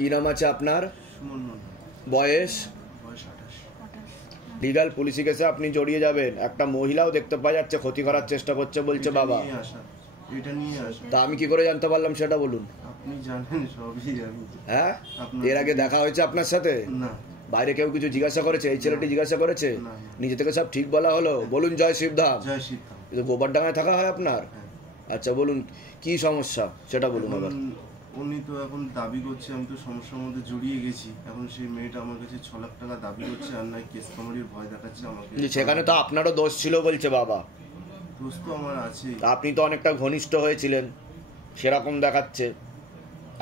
কি নাম আছে আপনার? সুমন মন্ডল। বয়স? বয়স 28। লিগাল পুলিশি কেসে আপনি জড়িয়ে যাবেন। একটা মহিলাও দেখতে পাওয়া যাচ্ছে ক্ষতি করার চেষ্টা করছে বলছে বাবা। এটা নিয়ে আসা। তা আমি কি করে জানতে পারলাম সেটা বলুন। আপনি জানেন, সবই জানি। হ্যাঁ, এর আগে দেখা হয়েছে আপনার সাথে? না। বাইরে কেউ কিছু জিজ্ঞাসা করেছে? এই ছেলেটি জিজ্ঞাসা করেছে? নিজে থেকে সব ঠিক বলা হলো? বলুন জয় শিবধাম। জয় শিবধাম। গোবরডাঙ্গায় থাকা হয় আপনার? আচ্ছা বলুন কি সমস্যা সেটা বলুন। আবার উনি তো এখন দাবি করছে আমি তো সমস্যার মধ্যে জড়িয়ে গেছি। এখন সেই মেয়েটা আমার কাছে 6 লাখ টাকা দাবি করছে, আর নাই কেস কামারির ভয় দেখাচ্ছে আমাকে। সেখানে তো আপনারও দোষ ছিল বলছে বাবা। দোষ তো আমার আছে। আপনি তো অনেকটা ঘনিষ্ঠ হয়েছিলেন সেরকম দেখাচ্ছে।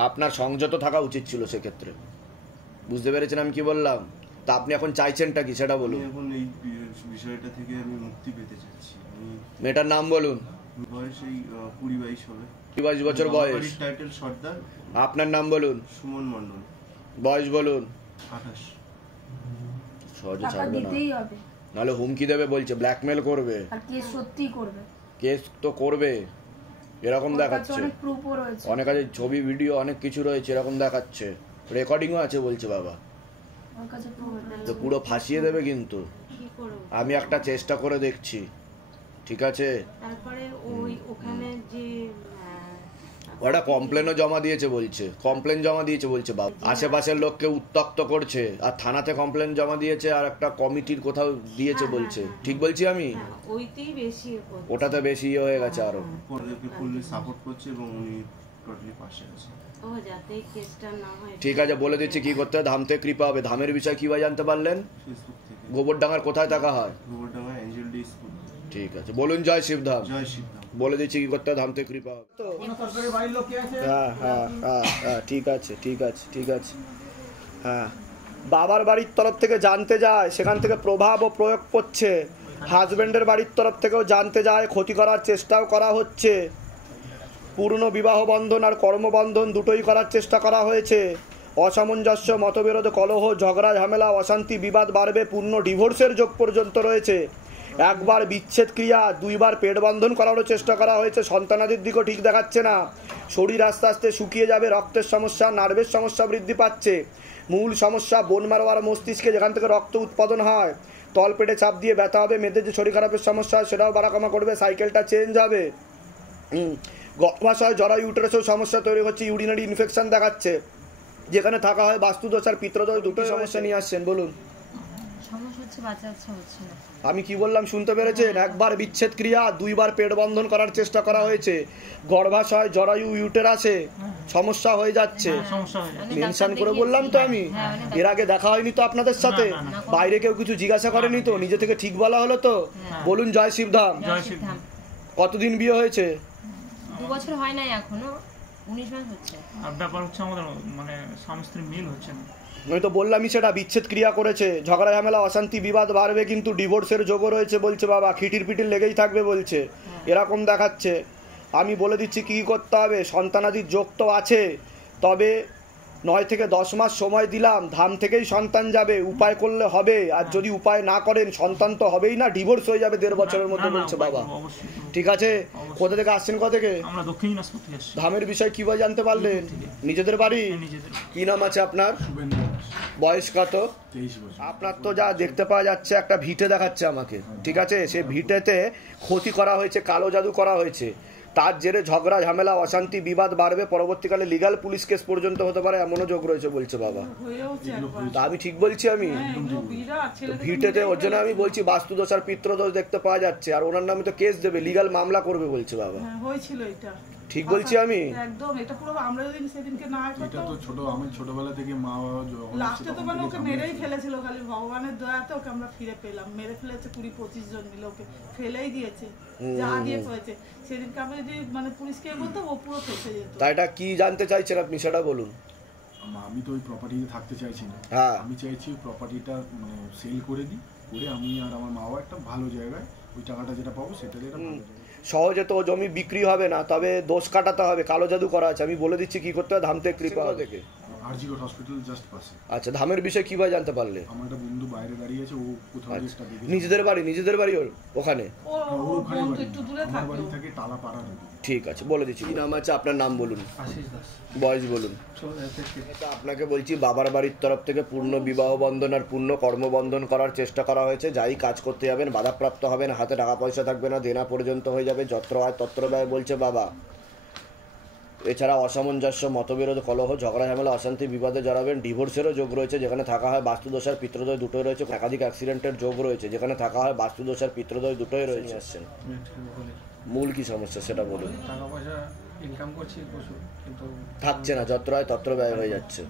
আপনার সংযত থাকা উচিত ছিল সেক্ষেত্রে। বুঝতে পেরেছেন আমি কি বললাম? তা আপনি এখন চাইছেনটা কি সেটা বলুন। এখন এই বিষয়টা থেকে আমি মুক্তি পেতে চাইছি। মেয়েটার নাম বলুন। বয়স এই 20-22 হবে। 22 বছর বয়স। টাইটেল সর্দার। আপনার নাম বলুন। সুমন মন্ডল। বয়স বলুন। 28। সহজে ছাড়বে না, নাহলে হুমকি দেবে বলছে, ব্ল্যাকমেল করবে। আর কেস সত্যি করবে। কেস তো করবে এরকম দেখাচ্ছে। অনেক আছে, ছবি ভিডিও অনেক কিছু রয়েছে এরকম দেখাচ্ছে, রেকর্ডিংও আছে বলছে বাবা। তো পুরো ফাঁসিয়ে দেবে কিন্তু। আমি একটা চেষ্টা করে দেখছি, ঠিক আছে? তারপরে ওই ওখানে যে ওটা কমপ্লেনও জমা দিয়েছে বলছে, কমপ্লেন জমা দিয়েছে বলছে বাবা। আশেপাশের লোককে উত্তক্ত করছে, আর থানাতে কমপ্লেন জমা দিয়েছে, আর একটা কমিটির কোথাও দিয়েছে বলছে। ঠিক বলছি আমি? ওইতেই বেশি, ওটাতে বেশি হয়ে গেছে আরো। পুলিশ সাপোর্ট করছে এবং উনি টোটালি পাশে আছে। ও যাতে কেসটা না হয়। ঠিক আছে, বলে দিচ্ছি কি করতে হবে। ধাম থেকে কৃপা হবে। ধামের বিষয় কিভাবে জানতে পারলেন? ফেসবুক থেকে। গোবরডাঙ্গার কোথায় থাকা হয়? Gobardanga Angel D school. ঠিক আছে, বলুন জয় শিবধাম। জয় শিবধাম। বলে দিচ্ছি কি করতে হবে। ধাম থেকে কৃপা হবে। হ্যাঁ হ্যাঁ হ্যাঁ হ্যাঁ, ঠিক আছে ঠিক আছে ঠিক আছে। হ্যাঁ, বাবার বাড়ির তরফ থেকে জানতে যায়, সেখান থেকে প্রভাব ও প্রয়োগ করছে। হাজব্যান্ডের বাড়ির তরফ থেকেও জানতে যায়, ক্ষতি করার চেষ্টাও করা হচ্ছে। পূর্ণ বিবাহ বন্ধন আর কর্মবন্ধন দুটোই করার চেষ্টা করা হয়েছে। অসামঞ্জস্য, মতবিরোধ, কলহ, ঝগড়া, ঝামেলা, অশান্তি, বিবাদ বাড়বে, পূর্ণ ডিভোর্সের যোগ পর্যন্ত রয়েছে। একবার বিচ্ছেদ ক্রিয়া, 2বার পেট বন্ধন করারও চেষ্টা করা হয়েছে। সন্তানাদির দিকও ঠিক দেখাচ্ছে না। শরীর আস্তে আস্তে শুকিয়ে যাবে, রক্তের সমস্যা, নার্ভের সমস্যা বৃদ্ধি পাচ্ছে। মূল সমস্যা বোন মারো আর মস্তিষ্কে, যেখান থেকে রক্ত উৎপাদন হয়। তল পেটে চাপ দিয়ে ব্যথা হবে। মেয়েদের যে শরীর খারাপের সমস্যা সেটাও বাড়াকমা করবে। সাইকেলটা চেঞ্জ হবে। গর্ভাশয়, জরা, ইউটেরাসেও সমস্যা তৈরি হচ্ছে। ইউরিনারি ইনফেকশন দেখাচ্ছে। যেখানে থাকা হয় বাস্তুদোষ আর পিত্রদোষ, দুটোই সমস্যা নিয়ে আসছেন। বলুন। আমি কি বললাম শুনতে পেরেছেন? একবার বিচ্ছেদ ক্রিয়া, 2বার পেট বন্ধন করার চেষ্টা করা হয়েছে। গর্ভাশয়, জরায়ু, ইউটেরাসে সমস্যা হয়ে যাচ্ছে। মেনশন করে বললাম তো আমি। এর আগে দেখা হয়নি তো আপনাদের সাথে? বাইরে কেউ কিছু জিজ্ঞাসা করেনি তো? নিজে থেকে ঠিক বলা হলো তো? বলুন জয় শিবধাম। কতদিন বিয়ে হয়েছে? 2 বছর হয় নাই এখনো, 19 মাস হচ্ছে। আর ব্যাপার হচ্ছে আমাদের মানে স্বামী স্ত্রী মিল হচ্ছে না। আমি তো বললামই সেটা, বিচ্ছেদ ক্রিয়া করেছে। ঝগড়া ঝামেলা, অশান্তি, বিবাদ বাড়বে, কিন্তু ডিভোর্সের যোগও রয়েছে বলছে বাবা। খিটির পিটির লেগেই থাকবে বলছে, এরকম দেখাচ্ছে। আমি বলে দিচ্ছি কী করতে হবে। সন্তানাদির যোগ তো আছে, তবে 9 থেকে 10 মাস সময় দিলাম। ধাম থেকেই সন্তান যাবে, উপায় করলে হবে। আর যদি উপায় না করেন সন্তান তো হবেই না, ডিভোর্স হয়ে যাবে 1.5 বছরের মধ্যে বলছে বাবা। ঠিক আছে, কোথা থেকে আসছেন? কোথা থেকে? আমরা দক্ষিণ দিনাজপুর থেকে আসছি। ধামের বিষয় কিভাবে জানতে পারলেন? নিজেদের বাড়ি? কি নাম আছে আপনার? বয়স কত? 23 বছর। আপনার তো যা দেখতে পাওয়া যাচ্ছে একটা ভিটে দেখাচ্ছে আমাকে, ঠিক আছে? সে ভিটেতে ক্ষতি করা হয়েছে, কালো জাদু করা হয়েছে। তার জেরে ঝগড়া ঝামেলা, অশান্তি, বিবাদ বাড়বে। পরবর্তীকালে লিগাল পুলিশ কেস পর্যন্ত হতে পারে, এমনও যোগ রয়েছে বলছে বাবা। তা আমি ঠিক বলছি? আমি ভিটেতে, ওর জন্য আমি বলছি বাস্তুদোষ আর পিত্রদোষ দেখতে পাওয়া যাচ্ছে। আর ওনার নামে তো কেস দেবে, লিগাল মামলা করবে বলছে বাবা। হয়েছিল এটা, ঠিক বলছি আমি? একদম। এটা পুরো আমরা যদি সেদিনকে না করতাম। এটা তো আমি ছোটবেলা থেকে মা বাবা লাস্টে তো মানে ওকে মেরেই ফেলেছিল। খালি ভগবানের দয়াতে ওকে আমরা ফিরে পেলাম। মেরে ফেলেছে 20-25 জন মিলে, ওকে ফেলেই দিয়েছে যা দিয়ে হয়েছে। সেদিনকে আমি যদি মানে পুলিশকে বলতাম, ও পুরো ফেসে যেত। তাই এটা কি জানতে চাইছেন আপনি সেটা বলুন। আমি তো ওই প্রপার্টিতে থাকতে চাইছি না। আমি চাইছি প্রপার্টিটা মানে সেল করে দিই, করে আমি আর আমার মা বাবা একটা ভালো জায়গায় ওই টাকাটা যেটা পাবো সেটা দিয়ে একটা ভালো জায়গায়। সহজে তো জমি বিক্রি হবে না, তবে দোষ কাটাতে হবে। কালো জাদু করা আছে। আমি বলে দিচ্ছি কি করতে হবে। ধাম থেকে কৃপা থেকে আরজিগড় হসপিটাল জাস্ট পাশে। আচ্ছা, ধামের বিষয়ে কিভাবে জানতে পারলে? আমার একটা বন্ধু বাইরে দাঁড়িয়ে আছে, ও কোথাও একটা দেখে। নিজেদের বাড়ি ওর ওখানে? ও বন্ধু একটু দূরে আমার থাকে। বাড়ি থেকে টালাপাড়া নদী। ঠিক আছে, বলে দিচ্ছি। কি নাম আছে আপনার? নাম বলুন। আশিস দাস। বয়স বলুন। তো আপনাকে বলছি, বাবার বাড়ির তরফ থেকে পূর্ণ বিবাহ বন্ধন আর পূর্ণ কর্মবন্ধন করার চেষ্টা করা হয়েছে। যাই কাজ করতে যাবেন বাধাপ্রাপ্ত হবেন, হাতে টাকা পয়সা থাকবে না, দেনা পর্যন্ত হয়ে যাবে, যত্র আয় তত্র ব্যয় বলছে বাবা। এছাড়া অসামঞ্জস্য, মতবিরোধ, কলহ, ঝগড়া ঝামেলা, অশান্তি, বিবাদে জড়াবেন। ডিভোর্সেরও যোগ রয়েছে, যেখানে থাকা হয় বাস্তুদোষ আর পিতৃদোষ দুটোই রয়েছে। একাধিক অ্যাক্সিডেন্টের যোগ রয়েছে, যেখানে থাকা হয় বাস্তুদোষ আর পিতৃদোষ দুটোই রয়েছে। আসছেন, মূল কি সমস্যা সেটা বলুন। টাকা পয়সা ইনকাম করছি প্রচুর, কিন্তু থাকছে না, যত্র আয় তত্র ব্যয় হয়ে যাচ্ছে।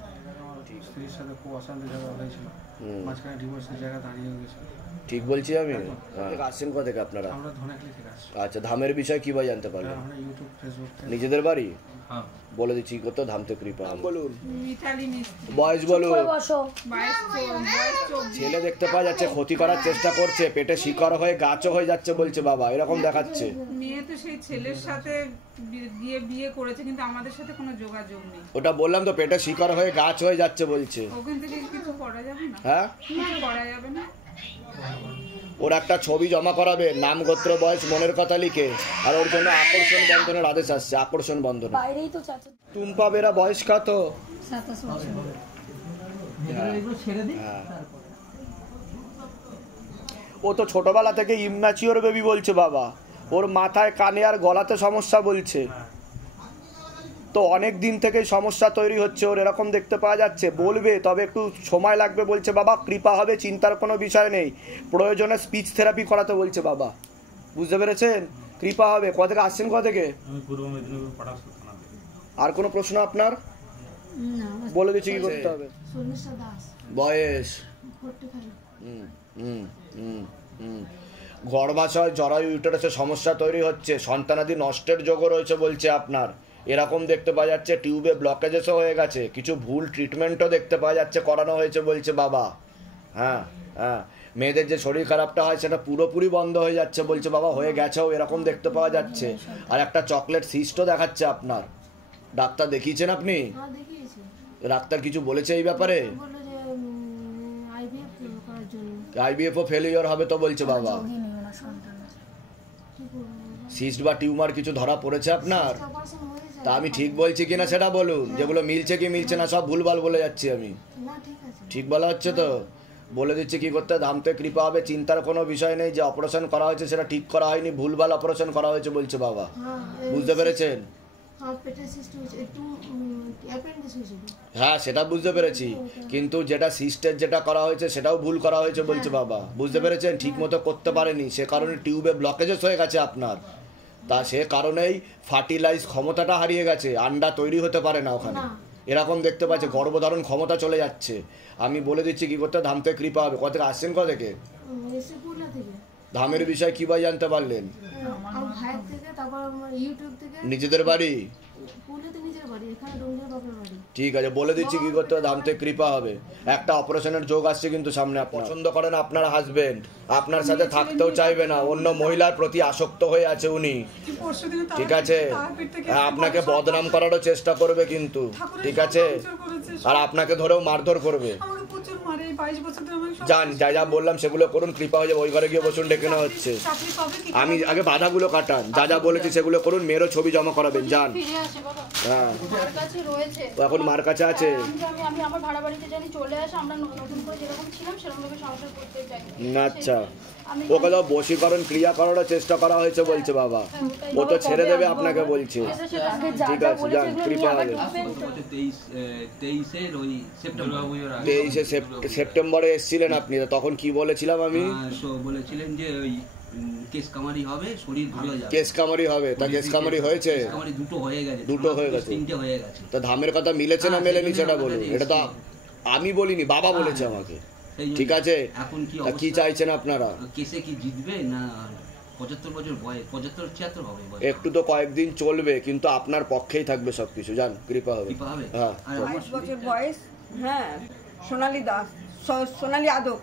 স্ত্রীর সাথে খুব অশান্তি ঝগড়া হয়েছিল, মাঝখানে ডিভোর্সের জায়গা দাঁড়িয়ে গেছিল। ঠিক বলছি আমি? আসছেন কোথা থেকে আপনারা? আমরা ধনেখালি থেকে আসছি। আচ্ছা, ধামের বিষয় কিভাবে জানতে পারলেন? আমরা ইউটিউব ফেসবুক থেকে। নিজেদের বাড়ি? হ্যাঁ। বলে দিচ্ছি কত ধামতে কৃপা। বলুন, মিতালি মিস্ত্রি। বয়স বলুন। বয়স 24। ছেলে দেখতে পাওয়া যাচ্ছে, ক্ষতি করার চেষ্টা করছে, পেটে শিকড় হয়ে গাছও হয়ে যাচ্ছে বলছে বাবা, এরকম দেখাচ্ছে। মেয়ে তো সেই ছেলের সাথে গিয়ে বিয়ে করেছে, কিন্তু আমাদের সাথে কোনো যোগাযোগ নেই। ওটা বললাম তো, পেটে শিকড় হয়ে গাছ হয়ে যাচ্ছে বলছে। ওখান থেকে কিছু করা যাবে না? হ্যাঁ, কিছু করা যাবে না। ওর একটা ছবি জমা করাবে, নাম, গোত্র, বয়স, মনের কথা লিখে, আর ওর জন্য আকর্ষণ বন্ধনের আদেশ আসছে। আকর্ষণ বন্ধন। বাইরেই তো চাচা। টুম্পা বেরা বয়স কত? 27 বছর। হ্যাঁ। ও তো ছোটবেলা থেকে ইমম্যাচিওর বেবি বলছে বাবা। ওর মাথায়, কানে আর গলাতে সমস্যা বলছে। তো অনেক দিন থেকে সমস্যা তৈরি হচ্ছে ওর, এরকম দেখতে পাওয়া যাচ্ছে। বলবে, তবে একটু সময় লাগবে বলছে বাবা। কৃপা হবে, চিন্তার কোনো বিষয় নেই। প্রয়োজনে স্পিচ থেরাপি করাতে বলছে বাবা, বুঝতে পেরেছেন? কৃপা হবে। কোথা থেকে আসছেন? কোথা থেকে? আর কোনো প্রশ্ন আপনার? বলে দিচ্ছি কি করতে হবে। বয়স? গর্ভাশয়, জরায়ু, ইউটেরাসে সমস্যা তৈরি হচ্ছে, সন্তানাদি নষ্টের যোগও রয়েছে বলছে আপনার। এরকম দেখতে পাওয়া যাচ্ছে। টিউবে ব্লকেজেসও হয়ে গেছে, কিছু ভুল ট্রিটমেন্টও দেখতে পাওয়া যাচ্ছে, করানো হয়েছে বলছে বাবা। হ্যাঁ হ্যাঁ, মেয়েদের যে শরীর খারাপটা হয় সেটা পুরোপুরি বন্ধ হয়ে যাচ্ছে বলছে বাবা, হয়ে গেছেও এরকম দেখতে পাওয়া যাচ্ছে। আর একটা চকলেট সিস্টও দেখাচ্ছে আপনার। ডাক্তার দেখিয়েছেন আপনি? ডাক্তার কিছু বলেছে এই ব্যাপারে? আইভিএফও ফেলিওর হবে তো বলছে বাবা। সিস্ট বা টিউমার কিছু ধরা পড়েছে আপনার? তা আমি ঠিক বলছি কিনা সেটা বলুন। যেগুলো মিলছে কি মিলছে না সব ভুলভাল বলে যাচ্ছি আমি। ঠিক বলা হচ্ছে তো? বলে দিচ্ছি কি করতে। ধামতে কৃপা হবে, চিন্তার কোনো বিষয় নেই। যে অপারেশন করা হয়েছে সেটা ঠিক করা হয়নি, ভুলভাল অপারেশন করা হয়েছে বলছে বাবা, বুঝতে পেরেছেন? হ্যাঁ, সেটা বুঝতে পেরেছি, কিন্তু যেটা সিস্টের যেটা করা হয়েছে সেটাও ভুল করা হয়েছে বলছে বাবা, বুঝতে পেরেছেন? ঠিক মতো করতে পারেনি, সে কারণে টিউবে ব্লকেজেস হয়ে গেছে আপনার। তা সে কারণেই ফার্টিলাইজ ক্ষমতাটা হারিয়ে গেছে, আন্ডা তৈরি হতে পারে না ওখানে, এরকম দেখতে পাচ্ছে। গর্ভধারণ ক্ষমতা চলে যাচ্ছে। আমি বলে দিচ্ছি কি করতে। ধামতে কৃপা হবে। কোথা থেকে আসছেন? কোথা থেকে? ধামের বিষয় কিভাবে জানতে পারলেন? নিজেদের বাড়ি? ঠিক আছে, বলে দিচ্ছি কি করতে হবে। ধামতে কৃপা হবে। একটা অপারেশনের যোগ আসছে কিন্তু সামনে। পছন্দ করেন আপনার হাজবেন্ড, আপনার সাথে থাকতেও চাইবে না, অন্য মহিলার প্রতি আসক্ত হয়ে আছে উনি, ঠিক আছে? আপনাকে বদনাম করারও চেষ্টা করবে কিন্তু, ঠিক আছে? আর আপনাকে ধরেও মারধর করবে। যান, যা যা বললাম সেগুলো করুন, কৃপা হয়ে যাবে। ওই ঘরে গিয়ে বসুন, ডেকে নেওয়া হচ্ছে। আমি আগে বাধাগুলো কাটান, যা যা বলেছি সেগুলো করুন, মেয়েরও ছবি জমা করাবেন। যান। হ্যাঁ, এখন মার কাছে আছে। আচ্ছা, ওকে তো বশীকরণ ক্রিয়া করার চেষ্টা করা হয়েছে বলছে বাবা। ও তো ছেড়ে দেবে আপনাকে বলছে। ঠিক আছে, যান, কৃপা হবে। 23শে সেপ্টেম্বরে এসেছিলেন আপনি, তখন কি বলেছিলাম আমি? বলেছিলেন যে ওই কেস কামারি হবে, শরীর ভালো যাবে। কেস কামারি হবে, তা কেস কামারি হয়েছে? দুটো হয়ে গেছে। দুটো হয়ে গেছে, তিনটে হয়ে গেছে। তা ধামের কথা মিলেছে না মেলেনি সেটা বলুন। এটা তো আমি বলিনি, বাবা বলেছে আমাকে, ঠিক আছে? এখন কি চাইছেন আপনারা? কেসে কি জিতবে না 75 বছর বয়স, 75-76 হবে? একটু তো কয়েকদিন চলবে, কিন্তু আপনার পক্ষেই থাকবে সবকিছু। জান, কৃপা হবে। হ্যাঁ, 22 বছর বয়স। হ্যাঁ, সোনালী দাস, সোনালী আদক।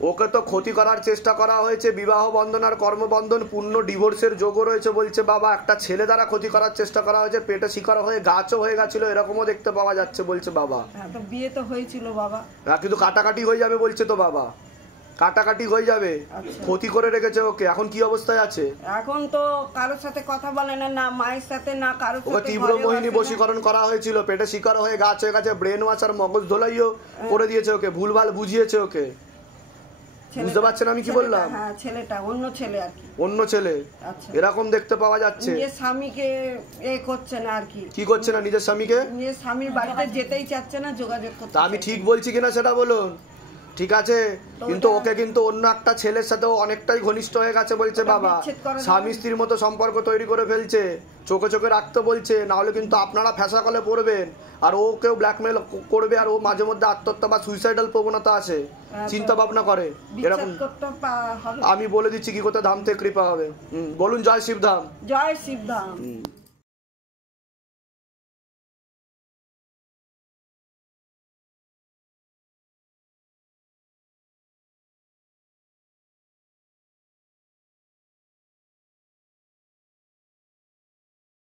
ওকে তো ক্ষতি করার চেষ্টা করা হয়েছে, বিবাহ বন্ধন আর কর্মবন্ধন পূর্ণ ডিভোর্সের যোগও রয়েছে বলছে বাবা। একটা ছেলে দ্বারা ক্ষতি করার চেষ্টা করা হয়েছে, পেটে শিকার হয়ে গাছও হয়ে গেছিল, এরকমও দেখতে পাওয়া যাচ্ছে বলছে বাবা। হ্যাঁ, তো বিয়ে তো হয়েছিল বাবা। হ্যাঁ, কিন্তু কাটাকাটি হয়ে যাবে বলছে তো বাবা, কাটাকাটি হয়ে যাবে। ক্ষতি করে রেখেছে ওকে, এখন কি অবস্থায় আছে? এখন তো কারোর সাথে কথা বলে না, না মায়ের সাথে না কারোর ওকে সাথে। তীব্র মোহিনী বশীকরণ করা হয়েছিল, পেটে শিকার হয়ে গাছ হয়ে গেছে, ব্রেন ওয়াশ আর মগজ ধোলাইও করে দিয়েছে ওকে, ভুলভাল বুঝিয়েছে ওকে। বুঝতে পারছেন আমি কি বললাম? হ্যাঁ, ছেলেটা অন্য ছেলে আর কি, অন্য ছেলে এরকম দেখতে পাওয়া যাচ্ছে। নিজের স্বামীকে এ করছে না আর কি। কি করছে না? নিজের স্বামীকে, নিজের স্বামীর বাড়িতে যেতেই চাচ্ছে না, যোগাযোগ করতে। তা আমি ঠিক বলছি কিনা সেটা বলুন। ঠিক আছে, কিন্তু ওকে কিন্তু অন্য একটা ছেলের সাথেও অনেকটাই ঘনিষ্ঠ হয়ে গেছে বলছে বাবা। স্বামী স্ত্রীর মতো সম্পর্ক তৈরি করে ফেলছে, চোখে চোখে রাখতে বলছে, না হলে কিন্তু আপনারা ফ্যাসা কলে পড়বেন। আর ও কেউ ব্ল্যাকমেল করবে, আর ও মাঝে মধ্যে আত্মহত্যা বা সুইসাইডাল প্রবণতা আছে, চিন্তা ভাবনা করে এরকম। আমি বলে দিচ্ছি কি করতে, ধাম থেকে কৃপা হবে। বলুন জয় শিবধাম। জয় শিবধাম।